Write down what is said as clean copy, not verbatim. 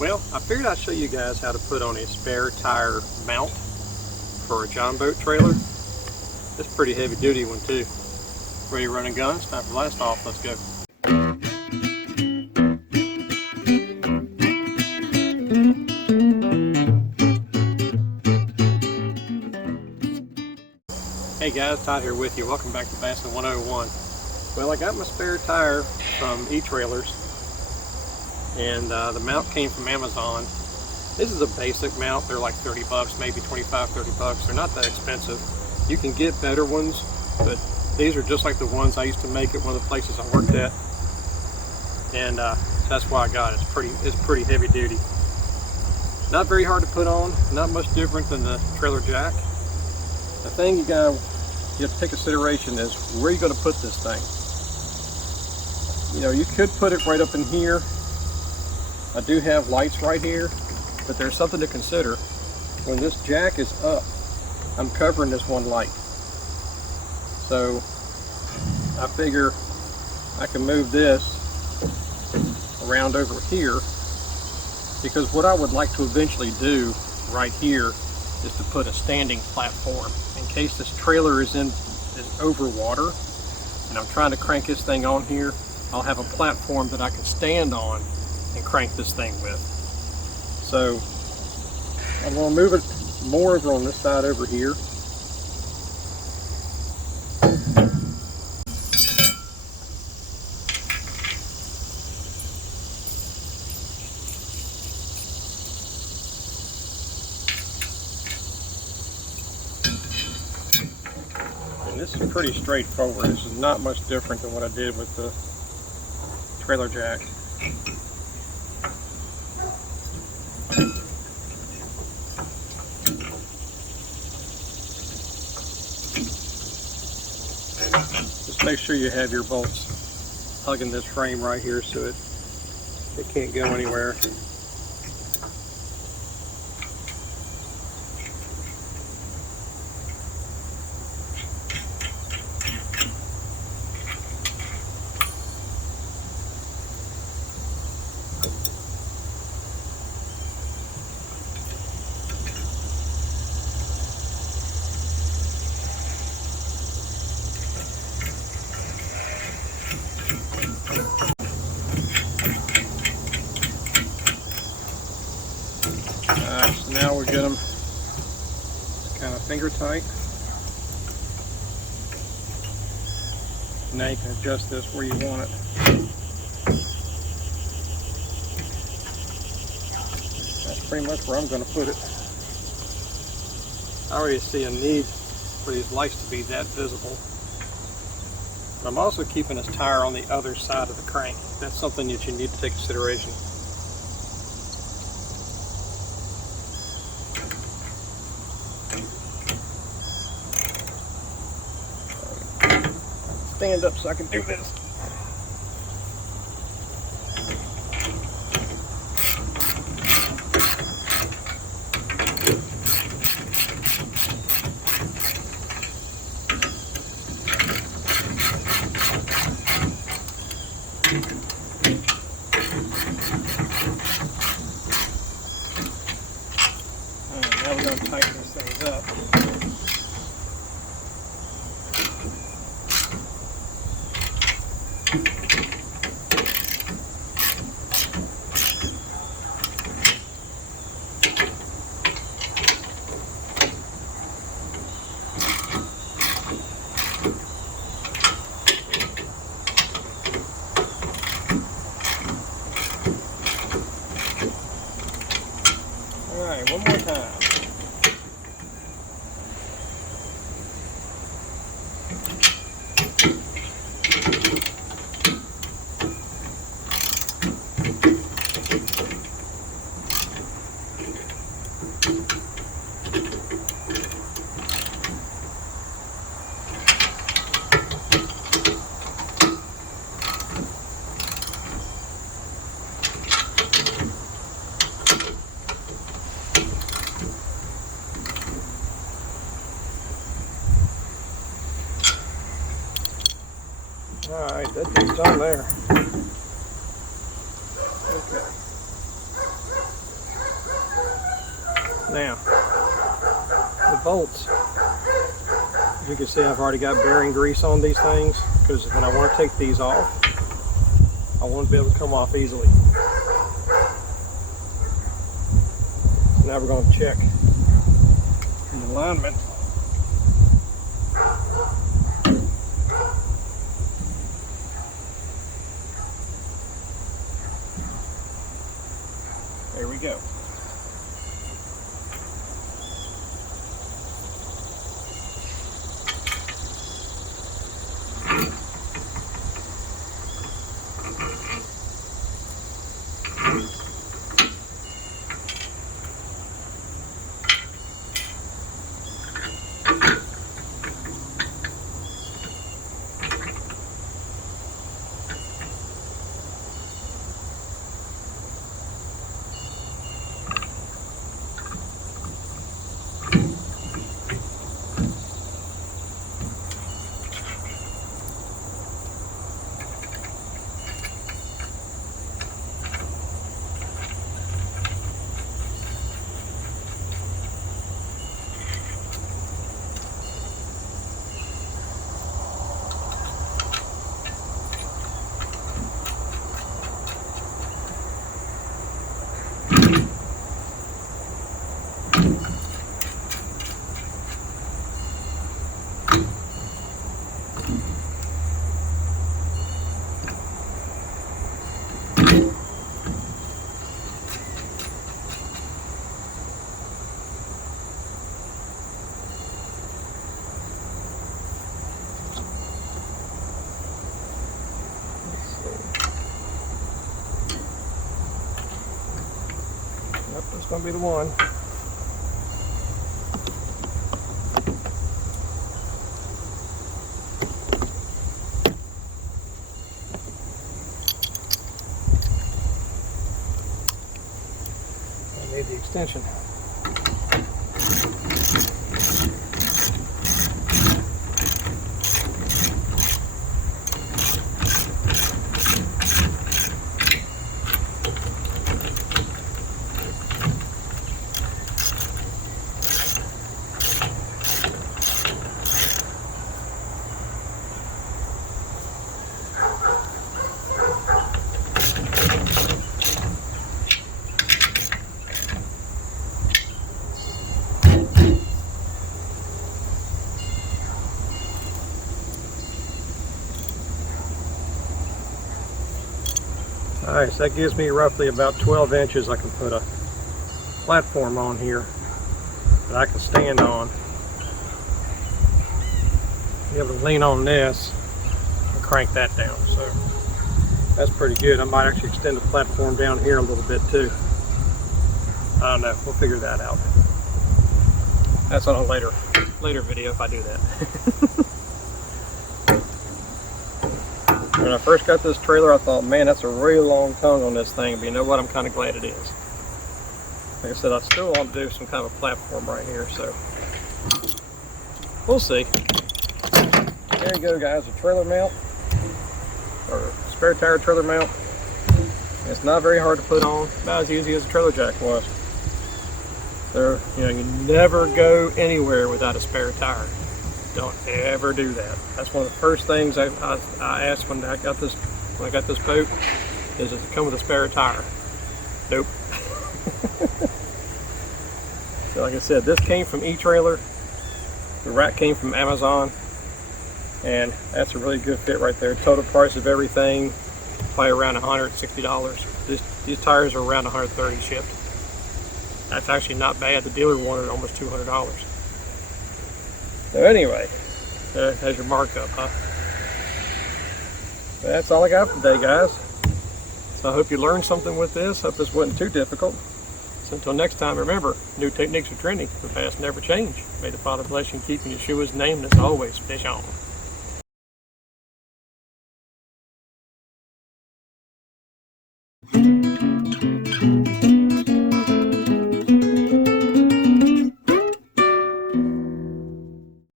Well, I figured I'd show you guys how to put on a spare tire mount for a John boat trailer. It's a pretty heavy duty one too. Ready to run and gun? It's time for blast off. Let's go. Hey guys, Todd here with you. Welcome back to Bassin 101. Well, I got my spare tire from E-Trailers, and the mount came from Amazon. This is a basic mount. They're like 30 bucks, maybe 25, 30 bucks. They're not that expensive. You can get better ones, but these are just like the ones I used to make at one of the places I worked at, and that's why I got it. It's pretty heavy duty. Not very hard to put on. Not much different than the trailer jack. The thing you have to take consideration is where you're going to put this thing. You know, you could put it right up in here. I do have lights right here, but there's something to consider. When this jack is up, I'm covering this one light. So I figure I can move this around over here, because what I would like to eventually do right here is to put a standing platform in case this trailer is over water and I'm trying to crank this thing on here. I'll have a platform that I can stand on and crank this thing with. So I'm going to move it more over on this side over here. This is pretty straightforward. This is not much different than what I did with the trailer jack. Just make sure you have your bolts hugging this frame right here so it can't go anywhere. So now we get them kind of finger tight. Now you can adjust this where you want it. That's pretty much where I'm going to put it. I already see a need for these lights to be that visible. But I'm also keeping this tire on the other side of the crank. That's something that you need to take consideration. Stand up so I can do this. Alright, now we're going to tighten this thing up. Alright, one more time. Alright, that's done there. Okay. Now, the bolts, as you can see, I've already got bearing grease on these things, because when I want to take these off, I want to be able to come off easily. Now we're going to check the alignment. There we go. Yep, that's going to be the one. I need the extension. Alright, so that gives me roughly about 12 inches I can put a platform on here that I can stand on. Be able to lean on this and crank that down. So that's pretty good. I might actually extend the platform down here a little bit too. I don't know, we'll figure that out. That's on a later video if I do that. When I first got this trailer, I thought, man, that's a really long tongue on this thing, but you know what, I'm kind of glad it is. Like I said, I still want to do some kind of a platform right here, so we'll see. There you go, guys, a trailer mount, or spare tire trailer mount. It's not very hard to put on, about as easy as a trailer jack was. There, you never go anywhere without a spare tire. Don't ever do that. That's one of the first things I asked when I got this boat, is does it come with a spare tire? Nope. So like I said, this came from eTrailer. The rack came from Amazon, and that's a really good fit right there. Total price of everything, probably around $160. These tires are around $130 shipped. That's actually not bad. The dealer wanted almost $200. So anyway, there's your markup, huh? That's all I got for today, guys. So I hope you learned something with this. Hope this wasn't too difficult. So until next time, remember, new techniques are trending. The past never change. May the Father bless you and keep you. Yeshua's name, as always, fish on.